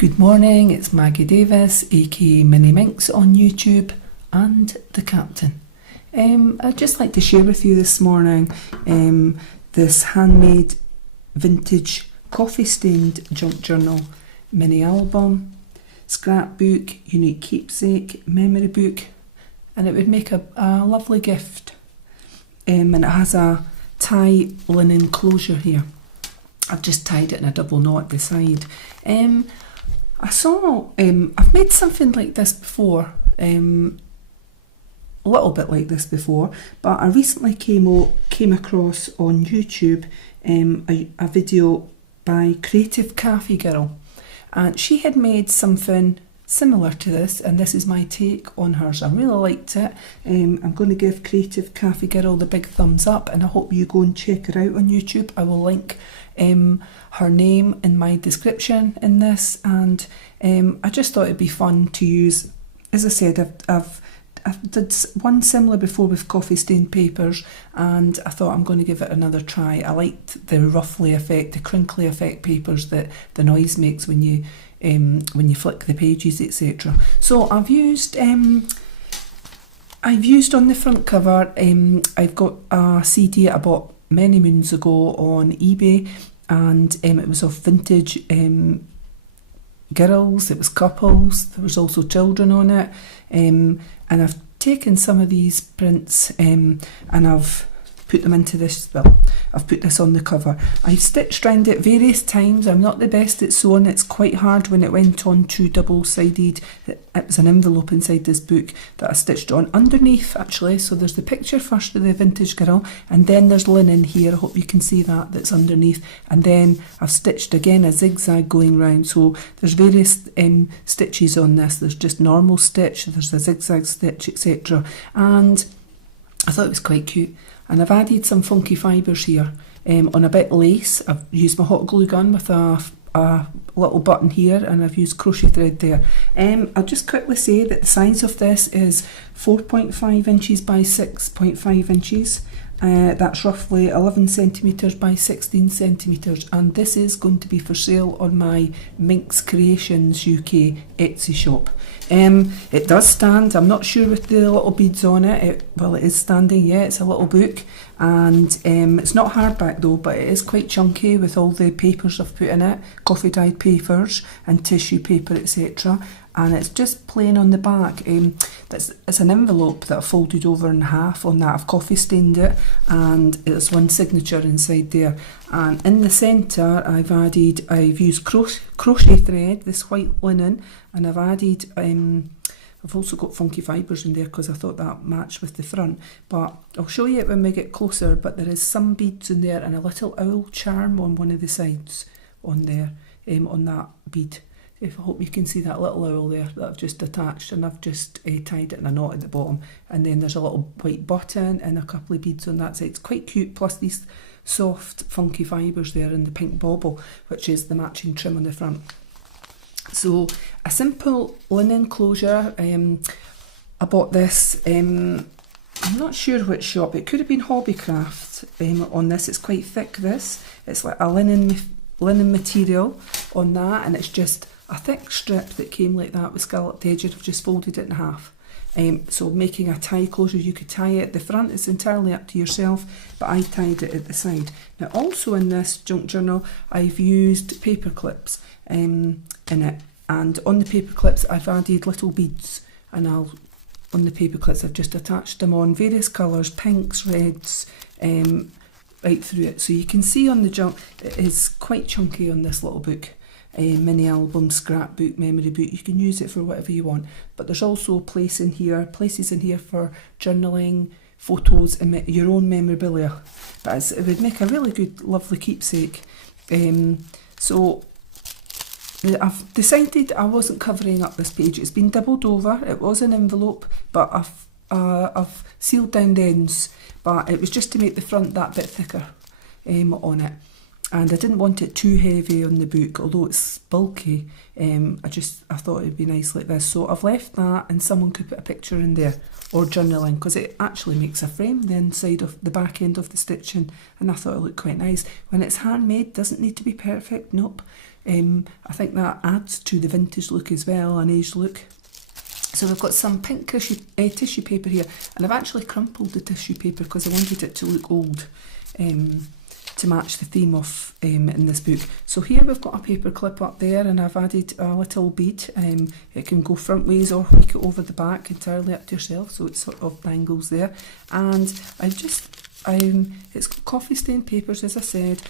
Good morning, it's Maggie Davis, aka Mini Minx on YouTube, and the Captain. I'd just like to share with you this morning this handmade vintage coffee stained junk journal mini album, scrapbook, unique keepsake, memory book, and it would make a lovely gift. And it has a tie linen closure here. I've just tied it in a double knot beside. I've made something like this before, a little bit like this before, but I recently came across on YouTube a video by Creative Cafe Girl, and she had made something similar to this, and this is my take on hers. I really liked it. I'm going to give Creative Cafe Girl the big thumbs up, and I hope you go and check her out on YouTube. I will link her name in my description in this, and I just thought it'd be fun to use. As I said, I've did one similar before with coffee stained papers, and I thought I'm going to give it another try. I liked the ruffly effect, the crinkly effect papers that the noise makes when you flick the pages, etc. So I've used on the front cover. I've got a CD I bought many moons ago on eBay, and it was of vintage girls, it was couples, there was also children on it, and I've taken some of these prints and I've put them into this, I've put this on the cover. I've stitched around it various times. I'm not the best at sewing. It's quite hard when it went on to double-sided. It was an envelope inside this book that I stitched on underneath, actually. So there's the picture first of the vintage girl, and then there's linen here. I hope you can see that, that's underneath. And then I've stitched again a zigzag going round. So there's various stitches on this. There's just normal stitch, there's a zigzag stitch, etc. And I thought it was quite cute. And I've added some funky fibres here on a bit lace. I've used my hot glue gun with a little button here, and I've used crochet thread there. I'll just quickly say that the size of this is 4.5 inches by 6.5 inches. That's roughly 11 centimetres by 16 centimetres, and this is going to be for sale on my MinxCreationsUK Etsy shop. It does stand. I'm not sure with the little beads on it. Well, it is standing, yeah, it's a little book, and it's not hardback though, but it is quite chunky with all the papers I've put in it, coffee dyed papers and tissue paper, etc. And it's just plain on the back. It's an envelope that I folded over in half. On that I've coffee stained it, and it's one signature inside there. And in the centre I've used crochet thread, this white linen, and I've added I've also got funky fibres in there because I thought that matched with the front, but I'll show you it when we get closer. But there is some beads in there and a little owl charm on one of the sides on there, on that bead. I hope you can see that little owl there that I've just attached, and I've just tied it in a knot at the bottom. And then there's a little white button and a couple of beads on that side. It's quite cute, plus these soft funky fibres there and the pink bauble, which is the matching trim on the front. So a simple linen closure. I bought this, I'm not sure which shop, it could have been Hobbycraft on this. It's quite thick, this. It's like a linen material on that, and it's just a thick strip that came like that with scalloped edges. I've just folded it in half. So making a tie closure, you could tie it at the front, it's entirely up to yourself, but I tied it at the side. Now also in this junk journal I've used paper clips in it, and on the paper clips I've added little beads, and on the paper clips I've just attached them on various colours, pinks, reds, right through it. So you can see on the junk it is quite chunky on this little book. Mini album, scrapbook, memory book. You can use it for whatever you want, but there's also places in here for journaling, photos, and your own memorabilia. But it would make a really good, lovely keepsake. So I've decided I wasn't covering up this page. It's been doubled over. It was an envelope, but I've sealed down the ends. But it was just to make the front that bit thicker on it. And I didn't want it too heavy on the book, although it's bulky. I thought it'd be nice like this. So I've left that, and someone could put a picture in there, or journaling, because it actually makes a frame, the inside of the back end of the stitching, and I thought it looked quite nice. When it's handmade, doesn't need to be perfect, nope. I think that adds to the vintage look as well, an aged look. So we've got some pink tissue paper here, and I've actually crumpled the tissue paper because I wanted it to look old, to match the theme of in this book. So here we've got a paper clip up there, and I've added a little bead. It can go front ways or hook it over the back, entirely up to yourself, so it sort of dangles there. And I've just, it's coffee stained papers, as I said.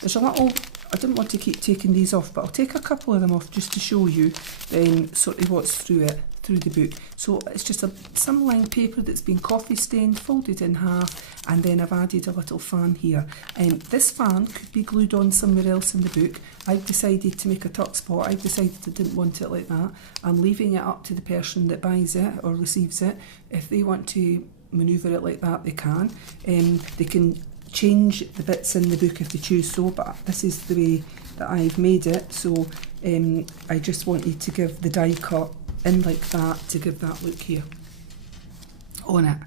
There's a little, I didn't want to keep taking these off, but I'll take a couple of them off just to show you then sort of what's through the book. So it's just some lined paper that's been coffee stained, folded in half, and then I've added a little fan here. This fan could be glued on somewhere else in the book. I've decided to make a tuck spot. I've decided I didn't want it like that. I'm leaving it up to the person that buys it or receives it. If they want to manoeuvre it like that, they can. They can change the bits in the book if they choose so, but this is the way that I've made it. So I just wanted to give the die cut in like that to give that look here on it.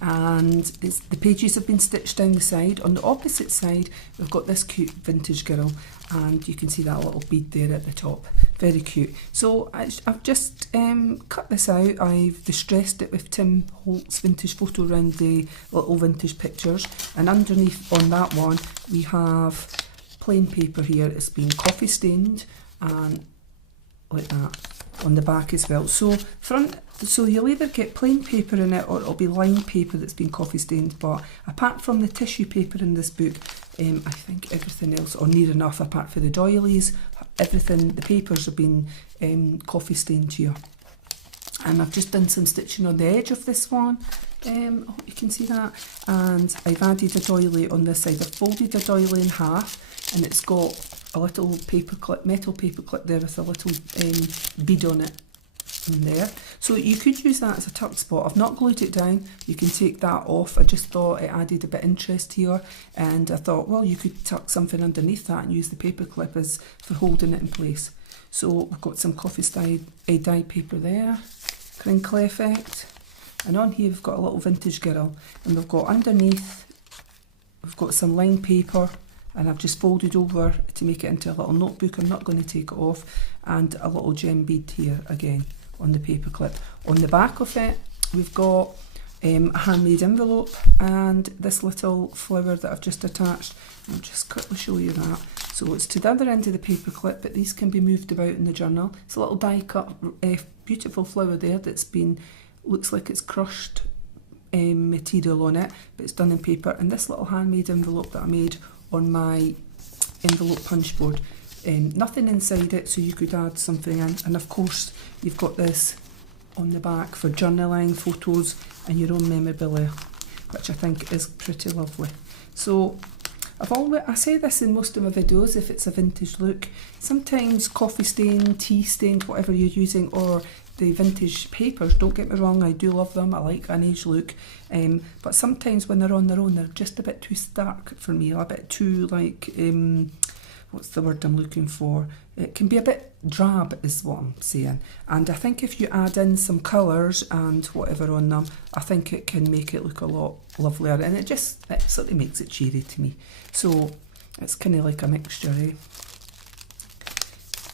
And the pages have been stitched down the side. On the opposite side we've got this cute vintage girl, and you can see that little bead there at the top, very cute. So I've just cut this out. I've distressed it with Tim Holt's vintage photo around the little vintage pictures, and underneath on that one we have plain paper here. It's been coffee stained, and like that on the back as well. So you'll either get plain paper in it or it'll be lined paper that's been coffee stained, but apart from the tissue paper in this book, I think everything else, or near enough, apart from the doilies, everything, the papers have been coffee stained here. And I've just done some stitching on the edge of this one. I hope you can see that. And I've added a doily on this side. I've folded a doily in half, and it's got a little paper clip, metal paper clip there with a little bead on it in there. So you could use that as a tuck spot. I've not glued it down. You can take that off. I just thought it added a bit of interest here, and I thought, well, you could tuck something underneath that and use the paper clip as for holding it in place. So we've got some coffee dyed paper there, crinkle effect, and on here we've got a little vintage girl, and we've got underneath, we've got some lined paper, and I've just folded over to make it into a little notebook. I'm not going to take it off, and a little gem bead here again on the paper clip. On the back of it we've got a handmade envelope and this little flower that I've just attached. I'll just quickly show you that. So it's to the other end of the paper clip, but these can be moved about in the journal. It's a little die cut beautiful flower there that's been, looks like it's crushed material on it, but it's done in paper. And this little handmade envelope that I made on my envelope punch board, nothing inside it, so you could add something in. And of course you've got this on the back for journaling, photos and your own memorabilia, which I think is pretty lovely. So I say this in most of my videos, if it's a vintage look, sometimes coffee stained, tea stained, whatever you're using, or the vintage papers, don't get me wrong, I do love them, I like an age look, but sometimes when they're on their own, they're just a bit too stark for me, a bit too like, what's the word I'm looking for? It can be a bit drab is what I'm saying. And I think if you add in some colours and whatever on them, I think it can make it look a lot lovelier, and it sort of makes it cheery to me. So it's kind of like a mixture, eh?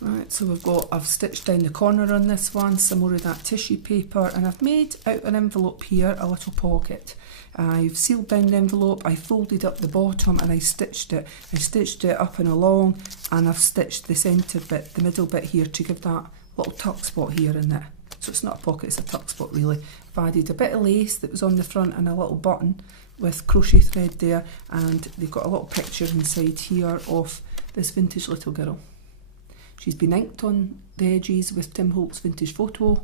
Right, so I've stitched down the corner on this one, some more of that tissue paper, and I've made out an envelope here, a little pocket. I've sealed down the envelope, I folded up the bottom and I stitched it. I stitched it up and along, and I've stitched the centre bit, the middle bit here, to give that little tuck spot here in there. So it's not a pocket, it's a tuck spot really. I've added a bit of lace that was on the front and a little button with crochet thread there, and they've got a little picture inside here of this vintage little girl. She's been inked on the edges with Tim Holt's vintage photo,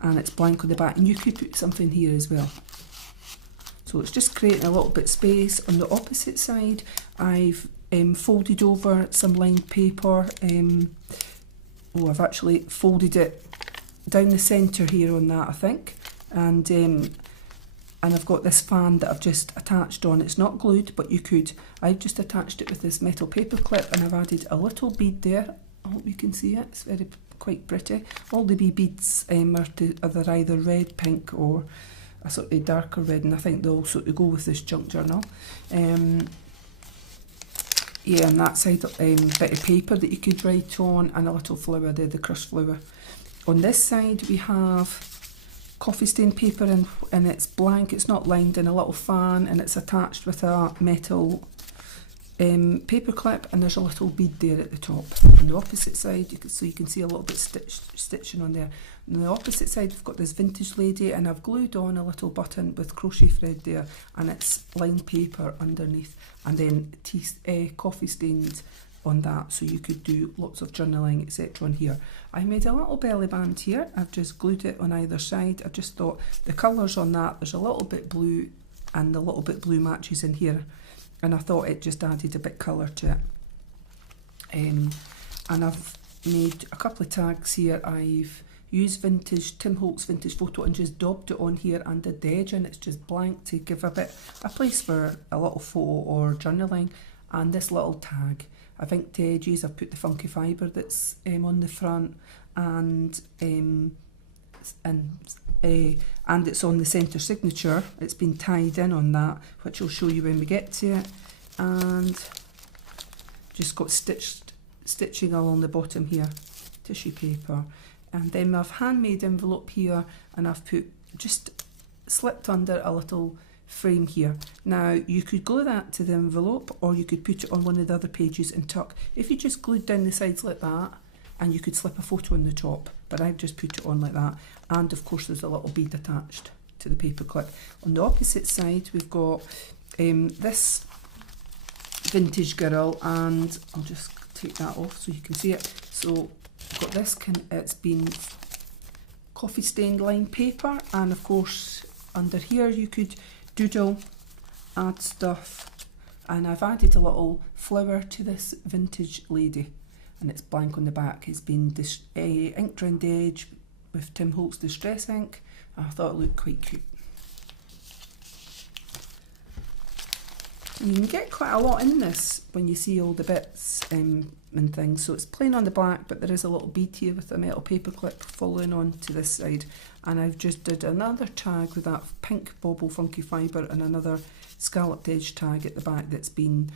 and it's blank on the back, and you could put something here as well. So it's just creating a little bit of space. On the opposite side, I've folded over some lined paper. I've actually folded it down the centre here on that, I think, and I've got this fan that I've just attached on. It's not glued, but you could. I've just attached it with this metal paper clip, and I've added a little bead there. I hope you can see it. It's quite pretty. All the beads are either red, pink, or a sort of darker red, and I think they'll sort of go with this junk journal. yeah, on that side, bit of paper that you could write on, and a little flower there, the crushed flower. On this side we have coffee stain paper, and it's blank, it's not lined, and a little fan, and it's attached with a metal paper clip, and there's a little bead there at the top. On the opposite side, so you can see a little bit stitching on there. On the opposite side we've got this vintage lady, and I've glued on a little button with crochet thread there, and it's lined paper underneath, and then coffee stains on that, so you could do lots of journaling, etc. on here. I made a little belly band here. I've just glued it on either side. I just thought the colours on that, there's a little bit blue, and the little bit blue matches in here, and I thought it just added a bit colour to it. And I've made a couple of tags here. I've used Tim Holtz vintage photo and just daubed it on here and did the edge, and it's just blank to give a place for a little photo or journaling. And this little tag, I've inked the edges, I've put the funky fibre that's on the front, and it's on the centre signature. It's been tied in on that, which I'll show you when we get to it, and just got stitching along the bottom here, tissue paper. And then I've handmade envelope here, and I've just slipped under a little frame here. Now you could glue that to the envelope, or you could put it on one of the other pages and tuck. If you just glued down the sides like that, and you could slip a photo on the top, but I've just put it on like that. And of course there's a little bead attached to the paper clip. On the opposite side we've got this vintage girl, and I'll just take that off so you can see it. So I've got this, it's been coffee stained lined paper, and of course under here you could doodle, add stuff, and I've added a little flower to this vintage lady, and it's blank on the back. It's been inked around the edge with Tim Holtz Distress ink. I thought it looked quite cute. And you can get quite a lot in this when you see all the bits and things. So it's plain on the black, but there is a little bead here with a metal paper clip following on to this side. And I've just did another tag with that pink bobble funky fibre, and another scalloped edge tag at the back that's been,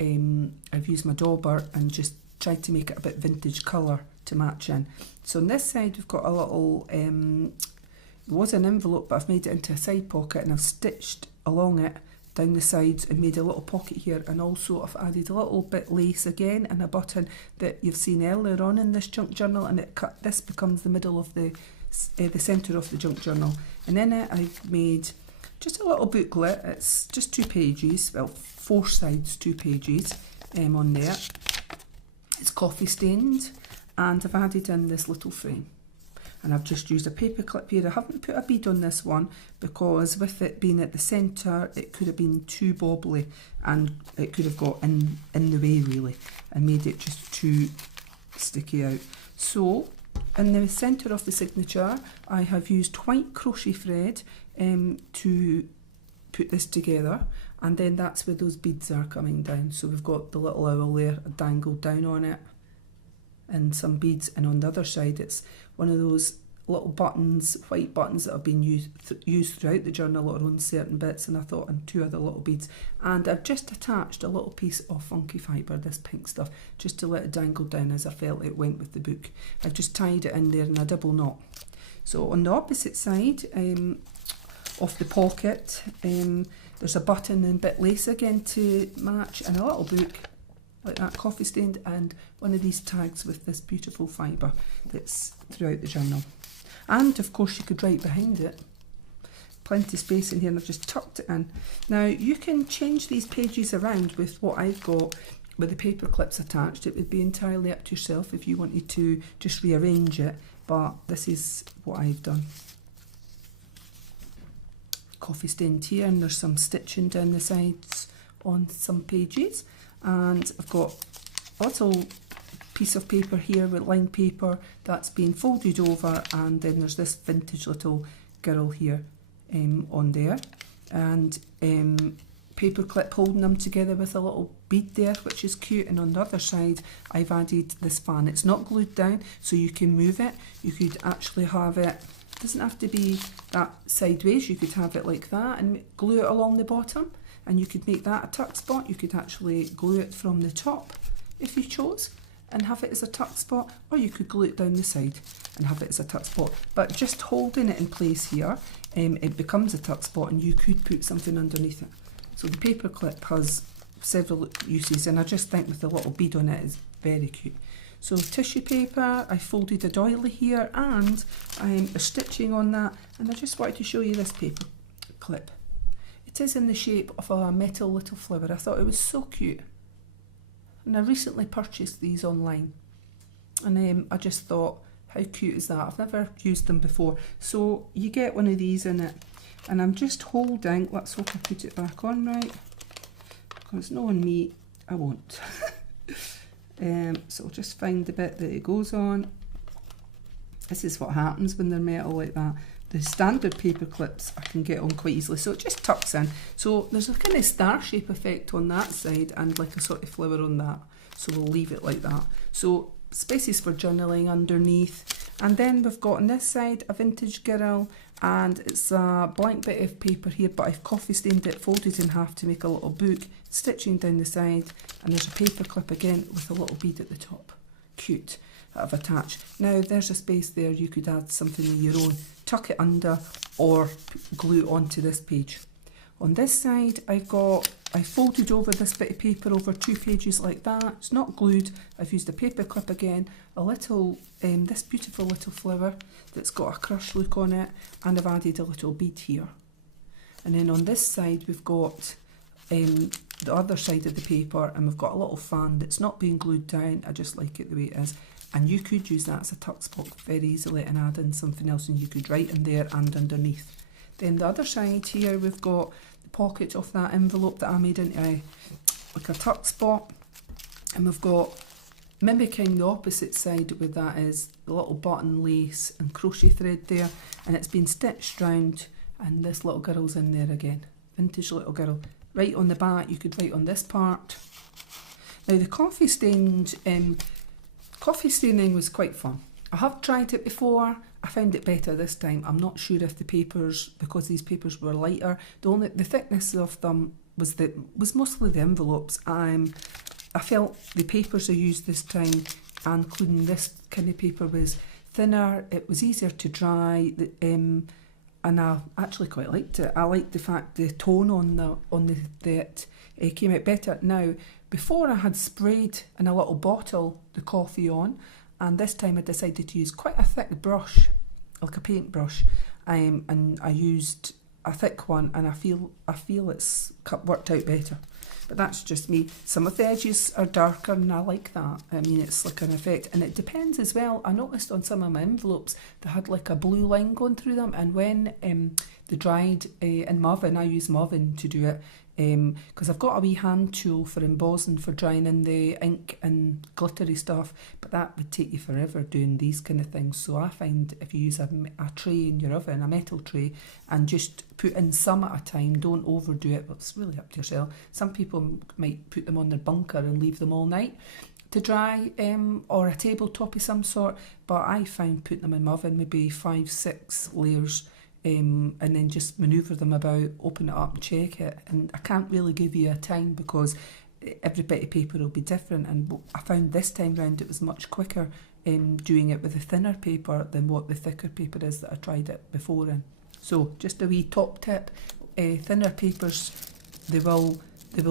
I've used my dauber and just tried to make it a bit vintage colour to match in. So on this side we've got a little, it was an envelope, but I've made it into a side pocket, and I've stitched along it down the sides and made a little pocket here, and also I've added a little bit lace again and a button that you've seen earlier on in this junk journal, and this becomes the middle of the centre of the junk journal. And in it I've made just a little booklet. It's just 2 pages, well 4 sides, 2 pages on there. It's coffee stained, and I've added in this little frame. And I've just used a paper clip here. I haven't put a bead on this one because with it being at the centre, it could have been too bobbly, and it could have got in the way really, and made it just too sticky out. So in the centre of the signature, I have used white crochet thread to put this together, and then that's where those beads are coming down. So we've got the little owl there dangled down on it, and some beads, and on the other side it's one of those little buttons, white buttons that have been used throughout the journal or on certain bits, and I thought, and 2 other little beads. And I've just attached a little piece of funky fibre, this pink stuff, just to let it dangle down, as I felt it went with the book. I've just tied it in there in a double knot. So on the opposite side of the pocket, there's a button and bit lace again to match, and a little book like that, coffee stained, and one of these tags with this beautiful fibre that's throughout the journal. And of course you could write behind it. Plenty of space in here, and I've just tucked it in. Now you can change these pages around with what I've got with the paper clips attached. It would be entirely up to yourself if you wanted to just rearrange it, but this is what I've done. Coffee stained here, and there's some stitching down the sides on some pages. And I've got a little piece of paper here with lined paper that's been folded over, and then there's this vintage little girl here on there, and paper clip holding them together with a little bead there, which is cute. And on the other side I've added this fan. It's not glued down, so you can move it. You could actually have it, doesn't have to be that sideways, you could have it like that and glue it along the bottom. and you could make that a tuck spot. You could actually glue it from the top if you chose and have it as a tuck spot, or you could glue it down the side and have it as a tuck spot. But just holding it in place here, it becomes a tuck spot, and you could put something underneath it. So the paper clip has several uses, and I just think with the little bead on it is very cute. So tissue paper, I folded a doily here, and I'm stitching on that, and I just wanted to show you this paper clip. It is in the shape of a metal little flower. I thought it was so cute, and I recently purchased these online, and I just thought, how cute is that? I've never used them before. So you get one of these in it, and I'm just holding, let's hope I put it back on right, because knowing me, I won't. So I'll just find the bit that it goes on. This is what happens when they're metal like that. The standard paper clips I can get on quite easily, so it just tucks in. So there's a kind of star shape effect on that side and like a sort of flower on that, so we'll leave it like that. So spaces for journaling underneath, and then we've got on this side a vintage girl, and it's a blank bit of paper here, but I've coffee stained it, folded in half to make a little book, stitching down the side, and there's a paper clip again with a little bead at the top. Cute, that I've attached. Now there's a space there, you could add something of your own, tuck it under, or glue onto this page. On this side I folded over this bit of paper over 2 pages like that. It's not glued. I've used a paper clip again, a little, this beautiful little flower that's got a crush look on it, and I've added a little bead here. And then on this side we've got the other side of the paper, and we've got a little fan that's not being glued down. I just like it the way it is, and you could use that as a tuck spot very easily and add in something else, and you could write in there and underneath. Then the other side here, we've got the pocket of that envelope that I made into like a tuck spot, and we've got, mimicking the opposite side with that, is the little button lace and crochet thread there, and it's been stitched round, and this little girl's in there again, vintage little girl. Right on the back you could write on this part. Now the coffee staining was quite fun. I have tried it before. I found it better this time. I'm not sure if the papers, because these papers were lighter, the thickness of them was mostly the envelopes. I felt the papers I used this time, including this kind of paper, was thinner. It was easier to dry, and I actually quite liked it. I liked the fact the tone on it came out better. Now, before I had sprayed in a little bottle the coffee on, and this time I decided to use quite a thick brush, like a paintbrush, and I used a thick one, and I feel it's worked out better. But that's just me. Some of the edges are darker, and I like that. I mean, it's like an effect, and it depends as well. I noticed on some of my envelopes they had like a blue line going through them, and when they dried in my oven, I use my oven to do it, because I've got a wee hand tool for embossing, for drying in the ink and glittery stuff, but that would take you forever doing these kind of things. So I find if you use a tray in your oven, a metal tray, and just put in some at a time, don't overdo it, but it's really up to yourself. Some people might put them on their bunker and leave them all night to dry, or a tabletop of some sort, but I find putting them in my oven, maybe 5-6 layers, and then just manoeuvre them about, open it up and check it. And I can't really give you a time because every bit of paper will be different, and I found this time round it was much quicker doing it with a thinner paper than what the thicker paper is that I tried it before in. So just a wee top tip, thinner papers, they will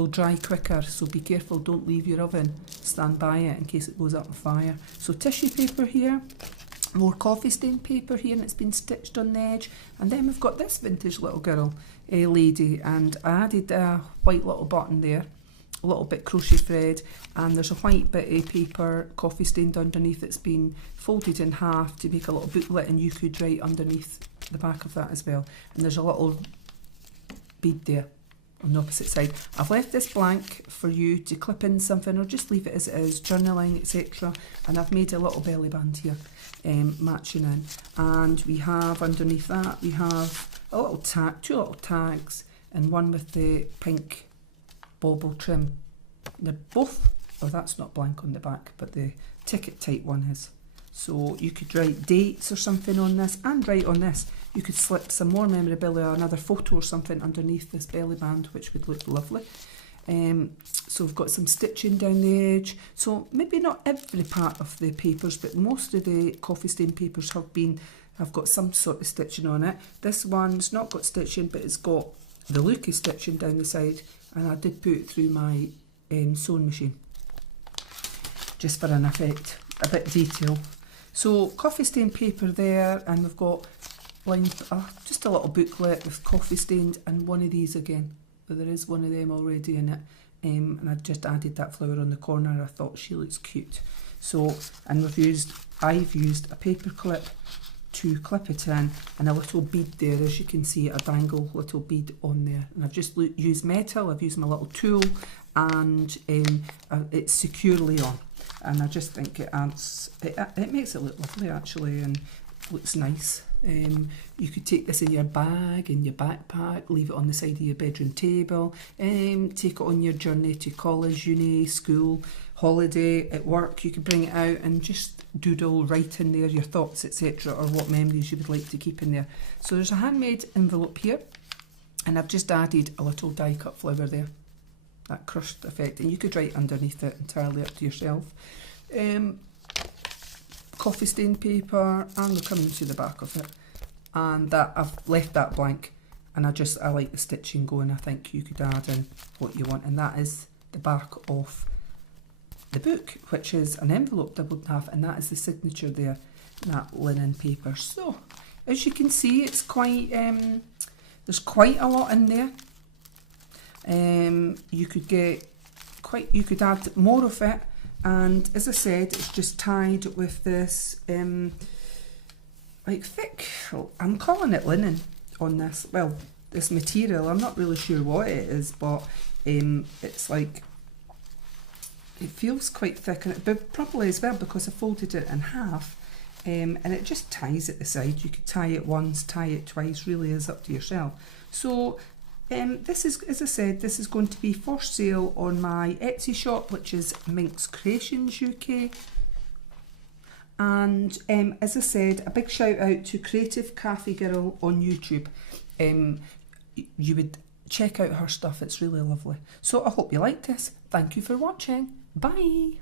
dry quicker, so be careful, don't leave your oven, stand by it in case it goes up on fire. So tissue paper here, more coffee stain paper here, and it's been stitched on the edge. And then we've got this vintage little girl, lady, and I added a white little button there, a little bit crochet thread, and there's a white bit of paper coffee stained underneath. It's been folded in half to make a little booklet, and you could write underneath the back of that as well. And there's a little bead there on the opposite side. I've left this blank for you to clip in something, or just leave it as it is, journaling, etc. And I've made a little belly band here, matching in. And we have underneath that, we have a little tag, 2 little tags, and one with the pink bauble trim. They're both, oh, that's not blank on the back, but the ticket type one is. So you could write dates or something on this, and write on this. You could slip some more memorabilia or another photo or something underneath this belly band, which would look lovely. So we've got some stitching down the edge. So maybe not every part of the papers, but most of the coffee stain papers have got some sort of stitching on it. This one's not got stitching, but it's got the look of stitching down the side, and I did put it through my sewing machine just for an effect, a bit detail. So coffee stain paper there, and we've got just a little booklet with coffee stained, and one of these again. But there is one of them already in it, and I just added that flower on the corner. I thought she looks cute. So, and I've used a paper clip to clip it in, and a little bead there, as you can see, a dangle little bead on there. And I've just used metal. I've used my little tool, and it's securely on. And I just think it makes it look lovely actually, and looks nice. You could take this in your bag, in your backpack, leave it on the side of your bedroom table, take it on your journey to college, uni, school, holiday, at work. You could bring it out and just doodle, write in there your thoughts, etc., or what memories you would like to keep in there. So there's a handmade envelope here, and I've just added a little die cut flower there, that crushed effect, and you could write underneath it, entirely up to yourself. Coffee stain paper, and we're coming to the back of it, and that I've left that blank, and I like the stitching going. I think you could add in what you want, and that is the back of the book, which is an envelope doubled in half, and that is the signature there, that linen paper. So as you can see, it's quite there's quite a lot in there. You could add more of it. And as I said, it's just tied with this like thick, I'm calling it linen on this, well, this material. I'm not really sure what it is, but it's like, it feels quite thick, and it probably as well because I folded it in half, and it just ties at the side. You could tie it once, tie it twice, really is up to yourself. So this is, as I said, this is going to be for sale on my Etsy shop, which is MinxCreationsUK. And as I said, a big shout out to Creative Cafe Girl on YouTube. You would check out her stuff, it's really lovely. So I hope you liked this. Thank you for watching. Bye.